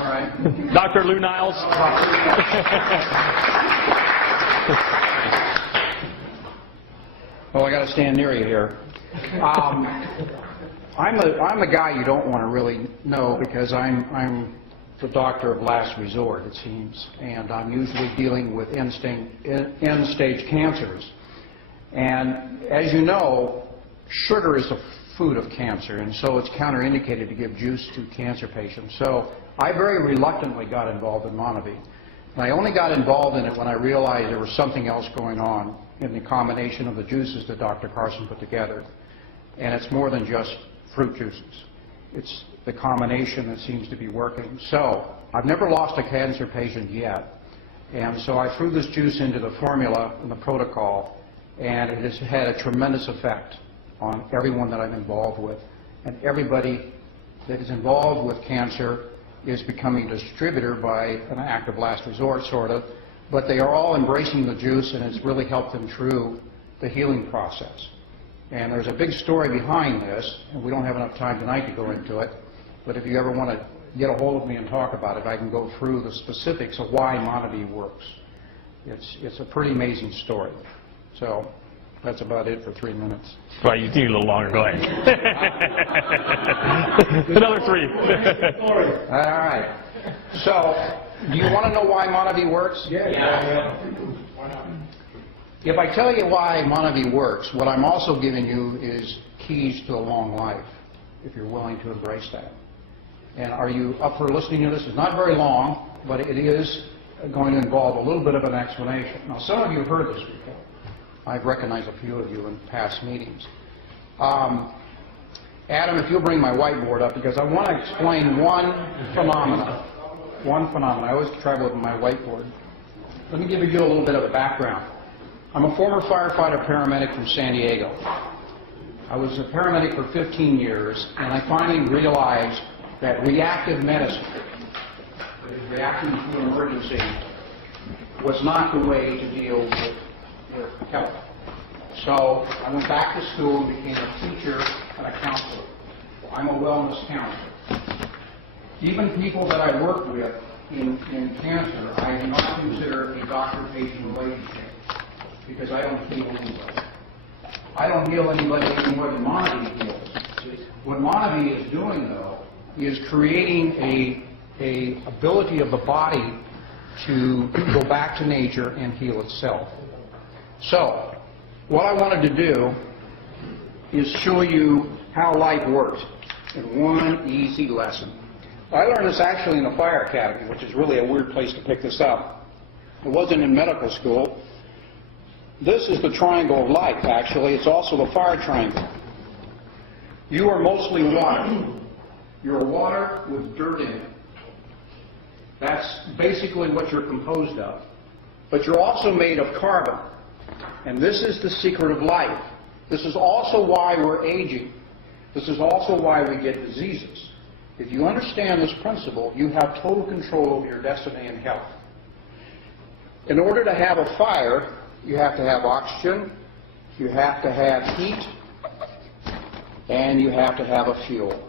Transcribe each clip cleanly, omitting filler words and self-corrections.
All right. Dr. Lou Niles. Well, I got to stand near you here. I'm a guy you don't want to really know because I'm the doctor of last resort, it seems, and I'm usually dealing with end-stage cancers. And as you know, sugar is a food of cancer, and so it's counterindicated to give juice to cancer patients. So I very reluctantly got involved in MonaVie. And I only got involved in it when I realized there was something else going on in the combination of the juices that Dr. Carson put together. And it's more than just fruit juices. It's the combination that seems to be working. So I've never lost a cancer patient yet. And so I threw this juice into the formula and the protocol, and it has had a tremendous effect on everyone that I'm involved with. And everybody that is involved with cancer is becoming a distributor by an act of last resort, sort of. But they are all embracing the juice, and it's really helped them through the healing process. And there's a big story behind this, and we don't have enough time tonight to go into it. But if you ever want to get a hold of me and talk about it, I can go through the specifics of why MonaVie works. It's a pretty amazing story. So that's about it for 3 minutes. Well, you need a little longer. Go ahead. Another 3. All right. So, do you want to know why MonaVie works? Yeah. Why not? If I tell you why MonaVie works, what I'm also giving you is keys to a long life, if you're willing to embrace that. And are you up for listening to this? It's not very long, but it is going to involve a little bit of an explanation. Now, some of you have heard this before. I've recognized a few of you in past meetings. Adam, if you'll bring my whiteboard up, because I want to explain one phenomenon. I always travel with my whiteboard. Let me give you a little bit of a background. I'm a former firefighter paramedic from San Diego. I was a paramedic for 15 years, and I finally realized that reactive medicine, reacting to an emergency, was not the way to deal with health. So I went back to school and became a teacher and a counselor. I'm a wellness counselor. Even people that I work with in cancer, I do not consider a doctor-patient relationship because I don't heal anybody. I don't heal anybody any more than MonaVie heals. What MonaVie is doing, though, is creating a ability of the body to go back to nature and heal itself. So, what I wanted to do is show you how life works in one easy lesson. I learned this actually in the fire academy, which is really a weird place to pick this up. It wasn't in medical school. This is the triangle of life, actually. It's also the fire triangle. You are mostly water. You're water with dirt in it. That's basically what you're composed of. But you're also made of carbon. And this is the secret of life. This is also why we're aging. This is also why we get diseases. If you understand this principle, you have total control over your destiny and health. In order to have a fire, you have to have oxygen, you have to have heat, and you have to have a fuel.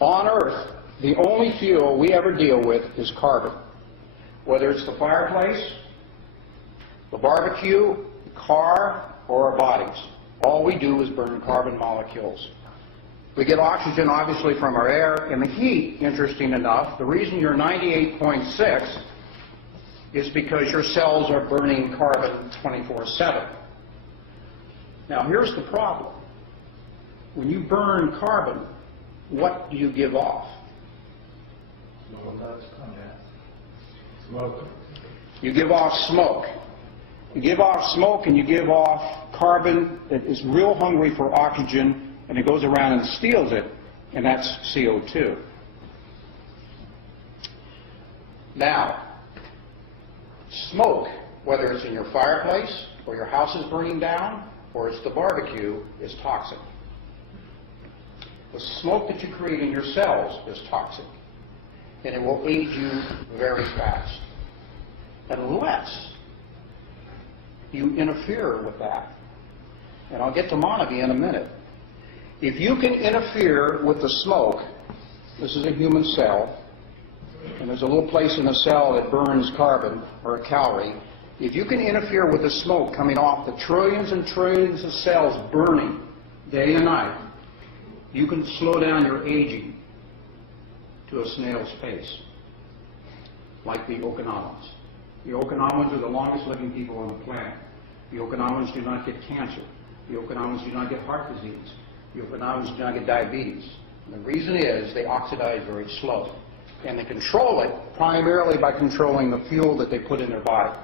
On Earth, the only fuel we ever deal with is carbon. Whether it's the fireplace, the barbecue, the car, or our bodies. All we do is burn carbon molecules. We get oxygen, obviously, from our air, and the heat, interesting enough, the reason you're 98.6 is because your cells are burning carbon 24/7. Now, here's the problem. When you burn carbon, what do you give off? Smoke. You give off smoke. You give off smoke and you give off carbon that is real hungry for oxygen, and it goes around and steals it, and that's CO2. Now, smoke, whether it's in your fireplace or your house is burning down or it's the barbecue, is toxic. The smoke that you create in your cells is toxic, and it will age you very fast unless you interfere with that. And I'll get to MonaVie in a minute. If you can interfere with the smoke, this is a human cell, and there's a little place in the cell that burns carbon or a calorie, if you can interfere with the smoke coming off the trillions and trillions of cells burning day and night, you can slow down your aging to a snail's pace, like the Okinawans. The Okinawans are the longest living people on the planet. The Okinawans do not get cancer. The Okinawans do not get heart disease. The Okinawans do not get diabetes. And the reason is they oxidize very slow. And they control it primarily by controlling the fuel that they put in their body.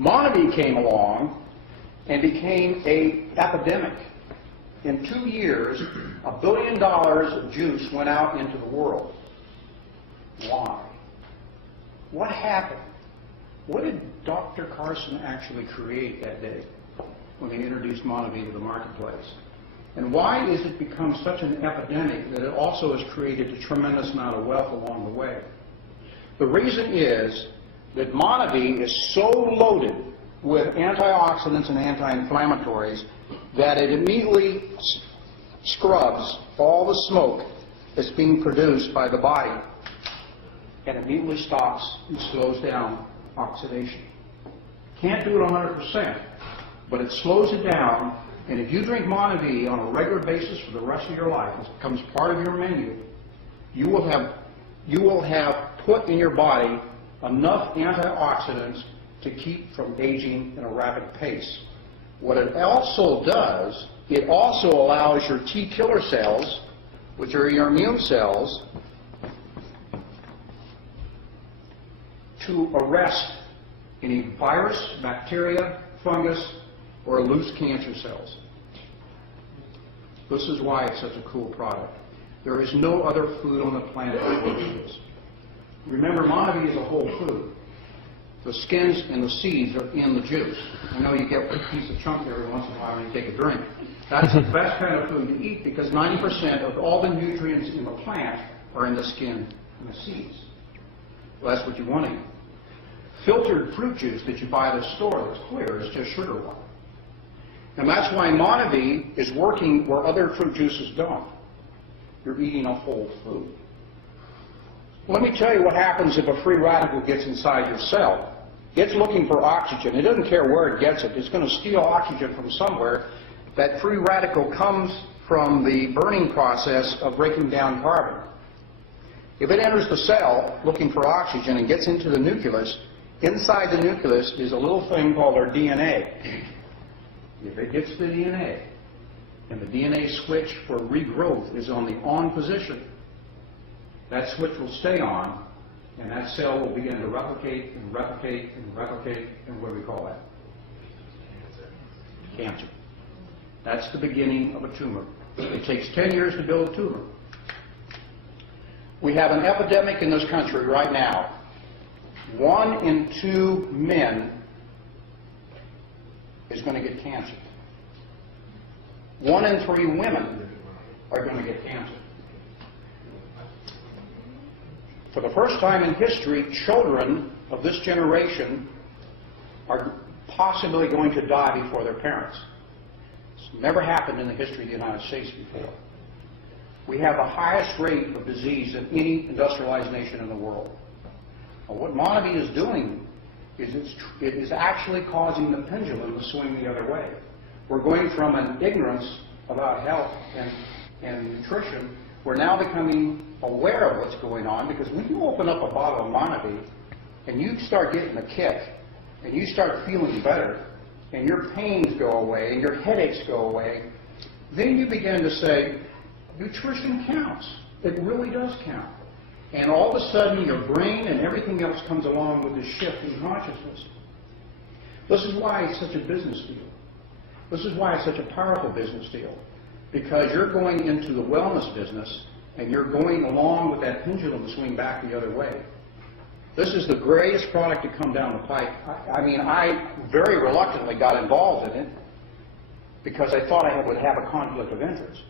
MonaVie came along and became an epidemic. In 2 years, $1 billion of juice went out into the world. Why? What happened? What did Dr. Carson actually create that day when they introduced MonaVie to the marketplace? And why has it become such an epidemic that it also has created a tremendous amount of wealth along the way? The reason is that MonaVie is so loaded with antioxidants and anti-inflammatories that it immediately scrubs all the smoke that's being produced by the body and immediately stops and slows down oxidation. Can't do it 100%, but it slows it down. And if you drink MonaVie on a regular basis for the rest of your life, it becomes part of your menu, you will have put in your body enough antioxidants to keep from aging in a rapid pace. What it also does, it also allows your T killer cells, which are your immune cells, to arrest any virus, bacteria, fungus, or loose cancer cells. This is why it's such a cool product. There is no other food on the planet that works this. Remember, MonaVie is a whole food. The skins and the seeds are in the juice. I know you get a piece of chunk every once in a while when you take a drink. That's the best kind of food to eat because 90% of all the nutrients in the plant are in the skin and the seeds. Well, that's what you want to eat. Filtered fruit juice that you buy at the store that's clear is just sugar water. And that's why MonaVie is working where other fruit juices don't. You're eating a whole food. Let me tell you what happens if a free radical gets inside your cell. It's looking for oxygen. It doesn't care where it gets it. It's going to steal oxygen from somewhere. That free radical comes from the burning process of breaking down carbon. If it enters the cell looking for oxygen and gets into the nucleus, inside the nucleus is a little thing called our DNA. If it gets the DNA, and the DNA switch for regrowth is on the on position, that switch will stay on, and that cell will begin to replicate and replicate and replicate, and what do we call that? Cancer. That's the beginning of a tumor. It takes 10 years to build a tumor. We have an epidemic in this country right now. 1 in 2 men is going to get cancer. 1 in 3 women are going to get cancer. For the first time in history, children of this generation are possibly going to die before their parents. It's never happened in the history of the United States before. We have the highest rate of disease in any industrialized nation in the world. Well, what MonaVie is doing is it is actually causing the pendulum to swing the other way. We're going from an ignorance about health and nutrition. We're now becoming aware of what's going on, because when you open up a bottle of MonaVie and you start getting a kick and you start feeling better and your pains go away and your headaches go away, then you begin to say, nutrition counts. It really does count. And all of a sudden your brain and everything else comes along with this shift in consciousness. This is why it's such a business deal. This is why it's such a powerful business deal. Because you're going into the wellness business and you're going along with that pendulum to swing back the other way. This is the greatest product to come down the pipe. I very reluctantly got involved in it because I thought I would have a conflict of interest.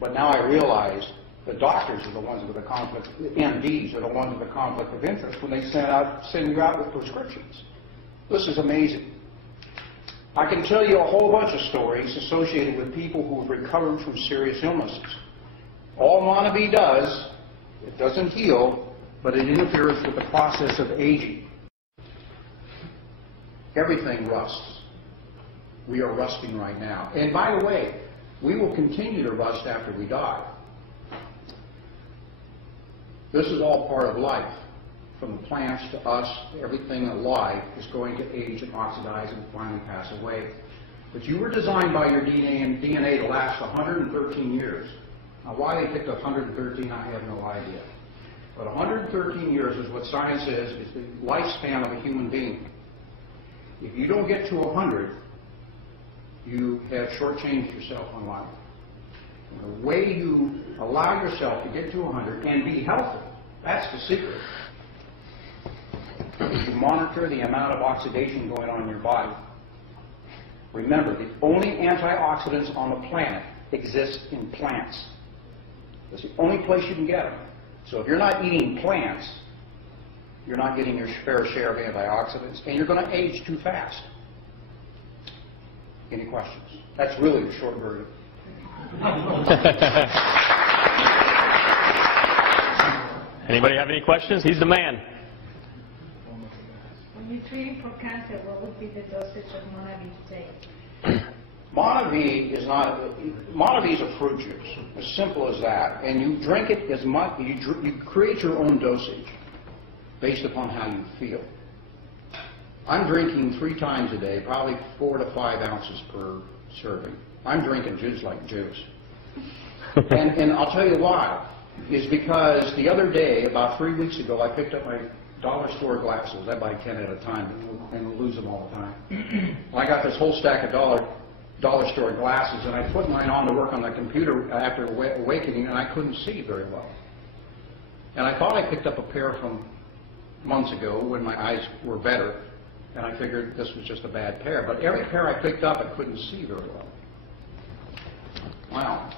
But now I realize the doctors are the ones with the conflict, the MDs are the ones with the conflict of interest when they send you out with prescriptions. This is amazing. I can tell you a whole bunch of stories associated with people who have recovered from serious illnesses. All MonaVie does It doesn't heal, but it interferes with the process of aging. Everything rusts. We are rusting right now. And by the way, we will continue to rust after we die. This is all part of life. From the plants to us, everything alive is going to age and oxidize and finally pass away. But you were designed by your DNA to last 113 years. Now, why they picked 113, I have no idea. But 113 years is what science says is the lifespan of a human being. If you don't get to 100, you have shortchanged yourself on life. And the way you allow yourself to get to 100 and be healthy, that's the secret. You monitor the amount of oxidation going on in your body. Remember, the only antioxidants on the planet exist in plants. That's the only place you can get them. So if you're not eating plants, you're not getting your fair share of antioxidants, and you're going to age too fast. Any questions? That's really the short version. Anybody have any questions? He's the man. When you're treating for cancer, what would be the dosage of MonaVie take? MonaVie is a fruit juice, as simple as that, and you drink it as much, you create your own dosage based upon how you feel. I'm drinking 3 times a day, probably 4 to 5 ounces per serving. I'm drinking juice like juice. And I'll tell you why. Is because the other day, about 3 weeks ago, I picked up my dollar store glasses. I buy 10 at a time and lose them all the time. I got this whole stack of dollar store glasses, and I put mine on to work on the computer after awakening, and I couldn't see very well. And I thought I picked up a pair from months ago when my eyes were better, and I figured this was just a bad pair. But every pair I picked up, I couldn't see very well. Wow.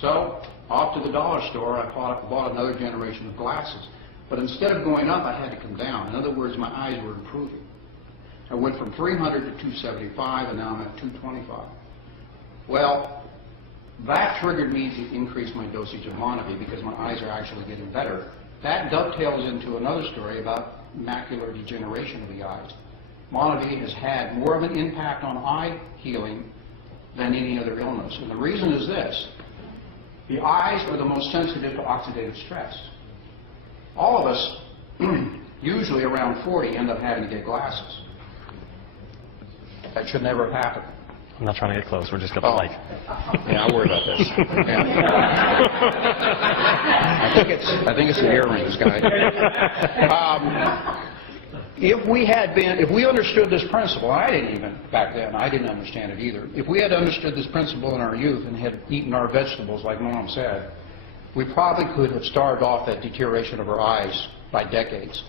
So, off to the dollar store, I bought another generation of glasses. But instead of going up, I had to come down. In other words, my eyes were improving. I went from 300 to 275, and now I'm at 225. Well, that triggered me to increase my dosage of MonaVie because my eyes are actually getting better. That dovetails into another story about macular degeneration of the eyes. MonaVie has had more of an impact on eye healing than any other illness. And the reason is this. The eyes are the most sensitive to oxidative stress. All of us, usually around 40, end up having to get glasses. That should never have happened. I'm not trying to get close. We're just going to like. Yeah, I worry about this. Yeah. I think it's the earrings, guy. If we understood this principle, I didn't even, back then, I didn't understand it either. If we had understood this principle in our youth and had eaten our vegetables, like Mom said, we probably could have starved off that deterioration of our eyes by decades.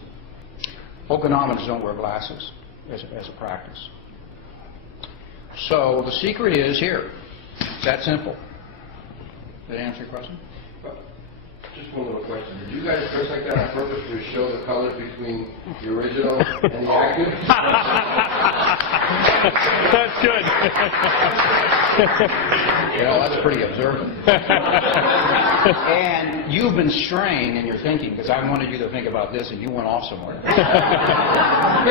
Okinawans don't wear glasses as a practice. So the secret is here. It's that simple. Did that answer your question? Just one little question. Did you guys dress like that on purpose to show the colors between the original and the active? That's good. That's pretty observant. And you've been straying in your thinking because I wanted you to think about this and you went off somewhere. Up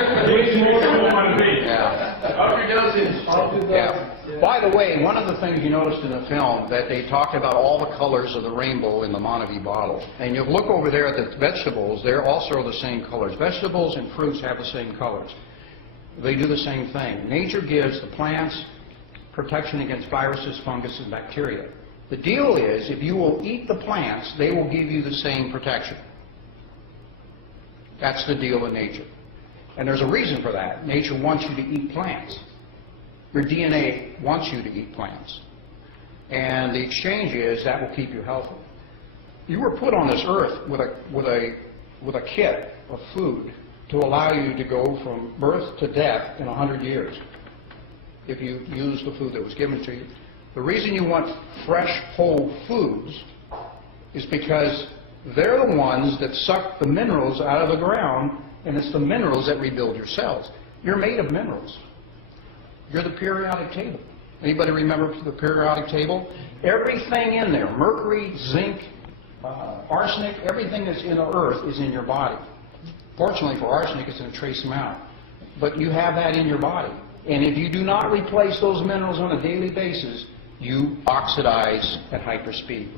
your dosage. Yeah. By the way, one of the things you noticed in the film that they talked about all the colors of the rainbow in the MonaVie bottle. And you look over there at the vegetables, they're also the same colors. Vegetables and fruits have the same colors. They do the same thing. Nature gives the plants protection against viruses, fungus, and bacteria. The deal is, if you will eat the plants, they will give you the same protection. That's the deal in nature. And there's a reason for that. Nature wants you to eat plants. Your DNA wants you to eat plants. And the exchange is that will keep you healthy. You were put on this earth with a kit of food to allow you to go from birth to death in 100 years if you use the food that was given to you. The reason you want fresh, whole foods is because they're the ones that suck the minerals out of the ground, and it's the minerals that rebuild your cells. You're made of minerals. You're the periodic table. Anybody remember the periodic table? Everything in there, mercury, zinc, arsenic, everything that's in the earth is in your body. Fortunately for arsenic, it's in a trace amount. But you have that in your body. And if you do not replace those minerals on a daily basis, you oxidize at hyperspeed.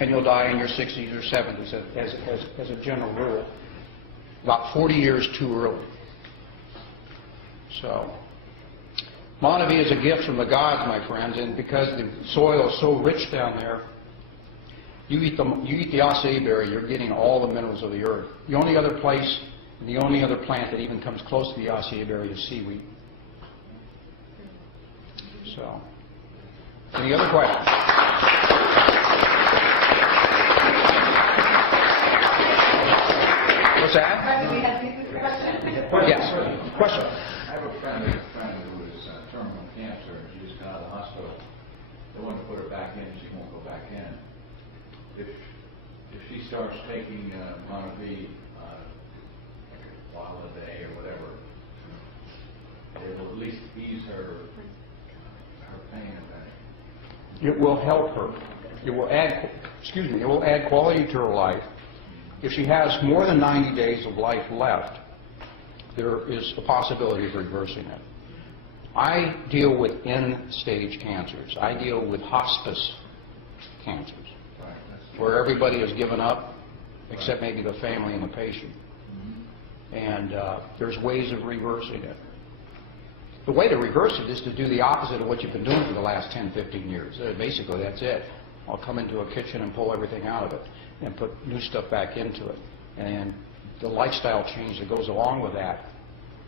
And you'll die in your 60s or 70s as a general rule. About 40 years too early. So, MonaVie is a gift from the gods, my friends, and because the soil is so rich down there, you eat the acai berry, you're getting all the minerals of the earth. The only other place, the only other plant that even comes close to the acai berry is seaweed. So, any other questions? What's that? Yes. Question. I have a friend who is terminal cancer. She just got out of the hospital. They want to put her back in. She won't go back in. If she starts taking MonaVie a while a day or whatever, it will at least ease her pain a bit. It will help her. It will add, it will add quality to her life. If she has more than 90 days of life left, there is a possibility of reversing it. I deal with end-stage cancers. I deal with hospice cancers, where everybody has given up, except maybe the family and the patient. And there's ways of reversing it. The way to reverse it is to do the opposite of what you've been doing for the last 10, 15 years. Basically, that's it. I'll come into a kitchen and pull everything out of it and put new stuff back into it. And the lifestyle change that goes along with that,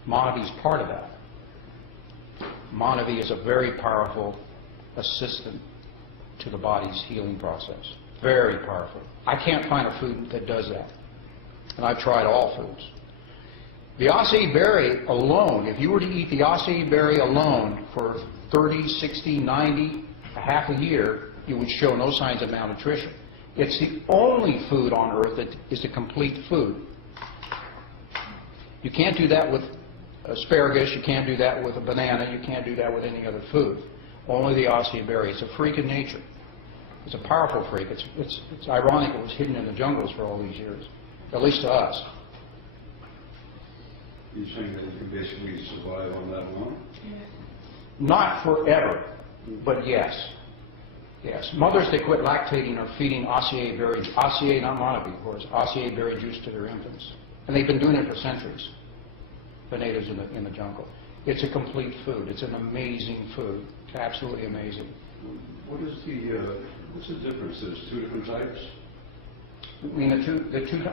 MonaVie is part of that. MonaVie is a very powerful assistant to the body's healing process. Very powerful. I can't find a food that does that. And I've tried all foods. The acai berry alone, if you were to eat the acai berry alone for 30, 60, 90, a half a year, you would show no signs of malnutrition. It's the only food on earth that is a complete food. You can't do that with asparagus, you can't do that with a banana, you can't do that with any other food. Only the acai berry. It's a freak of nature. It's a powerful freak. It's ironic it was hidden in the jungles for all these years, at least to us. You're saying that you can basically survive on that alone? Not forever, but yes. Yes. Mothers that quit lactating are feeding acai berry, acai, not MonaVie, of course, acai berry juice to their infants. And they've been doing it for centuries, the natives in the jungle. It's a complete food. It's an amazing food. It's absolutely amazing. What is what's the difference? There's two different types? I mean,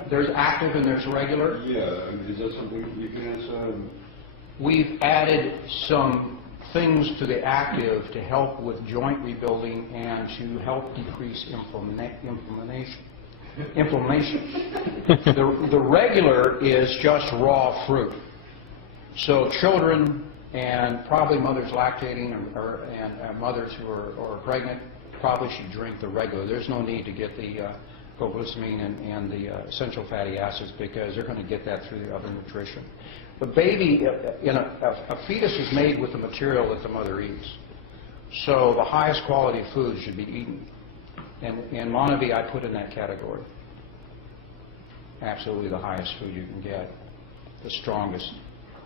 there's active and there's regular. Yeah, I mean, is that something you can answer? We've added some things to the active to help with joint rebuilding and to help decrease inflammation. The regular is just raw fruit. So children and probably mothers lactating and mothers who are pregnant probably should drink the regular. There's no need to get the glucosamine and the essential fatty acids because they're going to get that through the other nutrition. The baby, a fetus is made with the material that the mother eats. So the highest quality of food should be eaten. And MonaVie I put in that category. Absolutely the highest food you can get. The strongest,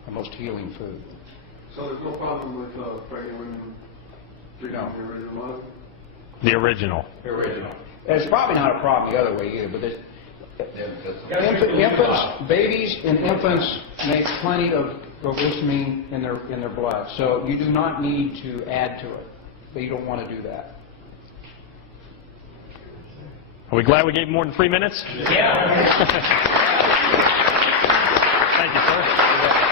the most healing food. So there's no problem with pregnant women drinking the original MonaVie? The original. The original. It's probably not a problem the other way either, but infants, babies and infants make plenty of glucosamine in their blood, so you do not need to add to it. But you don't want to do that. Are we glad we gave more than 3 minutes? Yeah. Thank you, sir.